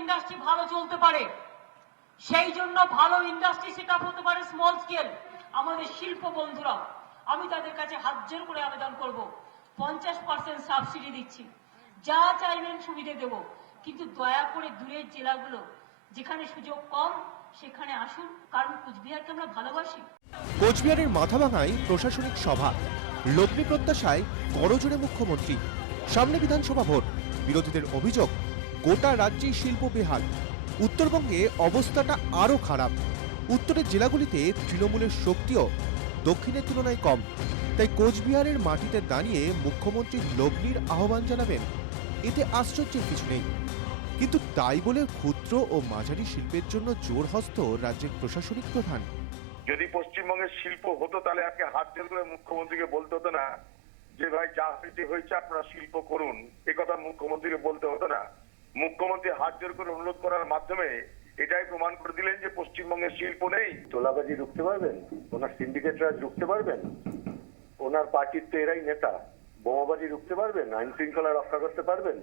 Industry ভালো চলতে পারে, সেই জন্য ভালো ইন্ডাস্ট্রি সেটআপ হতে পারে স্মল স্কেল। আমাদের শিল্প বন্ধুরা, আমি তাদের কাছে হাত জোর করে আবেদন করব, 50% সাবসিডি দিচ্ছি, যা চাইবেন সুবিধে দেব, কিন্তু দয়া করে দূরের জেলাগুলো যেখানে সুযোগ কম সেখানে আসুন, কারণ কোচবিহারকে আমরা ভালোবাসি। কোচবিহারের মাথাভাঙায় প্রশাসনিক সভা, লগ্নি প্রত্যাশায় করজোড়ে মুখ্যমন্ত্রী। সামনে বিধানসভা ভোট, বিরোধীদের অভিযোগ গোটা রাজ্যেই শিল্প বেহাল। উত্তরবঙ্গে অবস্থাটা আরও খারাপ। উত্তরের জেলাগুলিতে তৃণমূলের শক্তিও দক্ষিণের তুলনায় কম। তাই কোচবিহারের মাটিতে দাঁড়িয়ে মুখ্যমন্ত্রী লগ্নির আহ্বান জানাবেন, এতে আশ্চর্যের কিছু নেই। কিন্তু তাই বলে ক্ষুদ্র ও মাঝারি শিল্পের জন্য জোরহস্ত রাজ্যের প্রশাসনিক প্রধান। যদি পশ্চিমবঙ্গের শিল্প হতো তাহলে আজকে হাত জোর করে মুখ্যমন্ত্রীকে বলতে হতো না যে ভাই যা হয়েছে আপনারা শিল্প করুন, এ কথা মুখ্যমন্ত্রীকে বলতে হতো না। মুখ্যমন্ত্রী হাত জোর করে অনুরোধ করার মাধ্যমে এটাই প্রমাণ করে দিলেন যে পশ্চিমবঙ্গের শিল্প নেই। তোলাবাজি রুখতে পারবেন? ওনার সিন্ডিকেটরা রুখতে পারবেন? ওনার পার্টির তো এরাই নেতা। বোমাবাজি রুখতে পারবেন? আইন শৃঙ্খলা রক্ষা করতে পারবেন?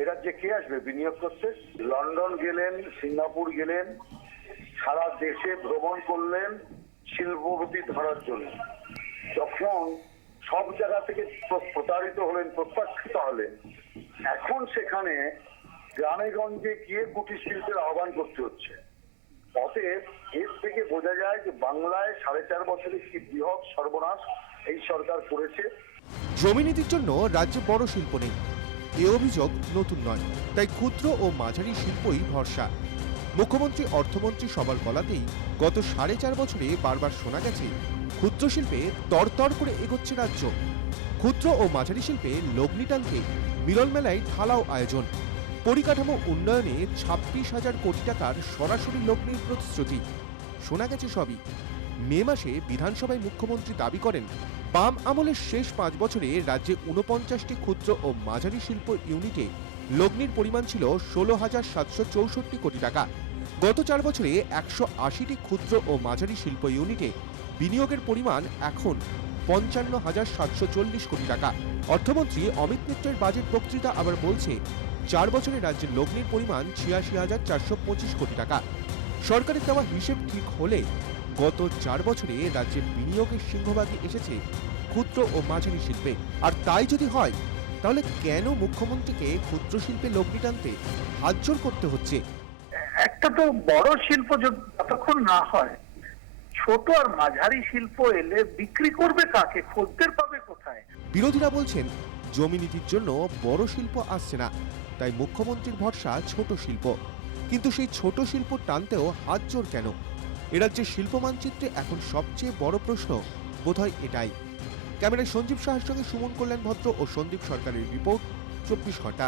এরা যে কে আসবে বিনিয়োগ করতে? লন্ডন গেলেন, সিঙ্গাপুর গেলেন, সারা দেশে ভ্রমণ করলেন শিল্পপতি ধরার জন্য। যখন সব জায়গা থেকে প্রতারিত হলেন, প্রত্যাখ্যিত হলেন, এখন সেখানে গ্রামে গঞ্জে গিয়ে কুটির শিল্পের আহ্বান করতে হচ্ছে। অতএব এর থেকে বোঝা যায় যে বাংলায় 4.5 বছরে কি বৃহৎ সর্বনাশ এই সরকার করেছে। জমি নীতির জন্য রাজ্যে বড় শিল্প নেই, এ অভিযোগ নতুন নয়। তাই ক্ষুদ্র ও মাঝারি শিল্পই ভরসা। মুখ্যমন্ত্রী অর্থমন্ত্রী সবার গলাতেই গত 4.5 বছরে বারবার শোনা গেছে ক্ষুদ্র শিল্পে তরতর করে এগোচ্ছে রাজ্য। ক্ষুদ্র ও মাঝারি শিল্পে লগ্নি টানতে মিলন মেলায় ঢালাও আয়োজন। পরিকাঠামো উন্নয়নে 26,000 কোটি টাকার সরাসরি লগ্নির প্রতিশ্রুতি। শোনা গেছে সবই। মে মাসে বিধানসভায় মুখ্যমন্ত্রী দাবি করেন, বাম আমলের শেষ 5 বছরে রাজ্যে 49টি ক্ষুদ্র ও মাঝারি শিল্প ইউনিটে লগ্নির পরিমাণ ছিল 16,764 কোটি টাকা। গত 4 বছরে 180টি ক্ষুদ্র ও মাঝারি শিল্প ইউনিটে বিনিয়োগের পরিমাণ এখন 55,740 কোটি টাকা। অর্থমন্ত্রী অমিত মিত্রের বাজেট বক্তৃতা আবার বলছে 4 বছরে রাজ্যের লগ্নির পরিমাণ 86,425 কোটি টাকা। সরকারের দেওয়া হিসেব ঠিক হলে গত 4 বছরে রাজ্যের বিনিয়োগের সিংহভাগই এসেছে ক্ষুদ্র ও মাঝারি শিল্পে। আর তাই যদি হয়, তাহলে কেন মুখ্যমন্ত্রীকে ক্ষুদ্র শিল্পে লগ্নি টানতে হাতজোড় করতে হচ্ছে? একটা তো বড় শিল্প যতক্ষণ না হয়, ছোট আর মাঝারি শিল্প এলে বিক্রি করবে কাকে? খদ্দের পাবে কোথায়? বিরোধীরা বলছেন জমি নীতির জন্য বড় শিল্প আসছে না, তাই মুখ্যমন্ত্রীর ভরসা ছোট শিল্প। কিন্তু সেই ছোট শিল্প টানতেও হাতজোড় কেন? এ রাজ্যের শিল্প মানচিত্রে এখন সবচেয়ে বড় প্রশ্ন বোধহয় এটাই। ক্যামেরায় সঞ্জীব সাহার সঙ্গে সুমন কল্যাণ ভদ্র ও সন্দীপ সরকারের রিপোর্ট, 24 ঘন্টা।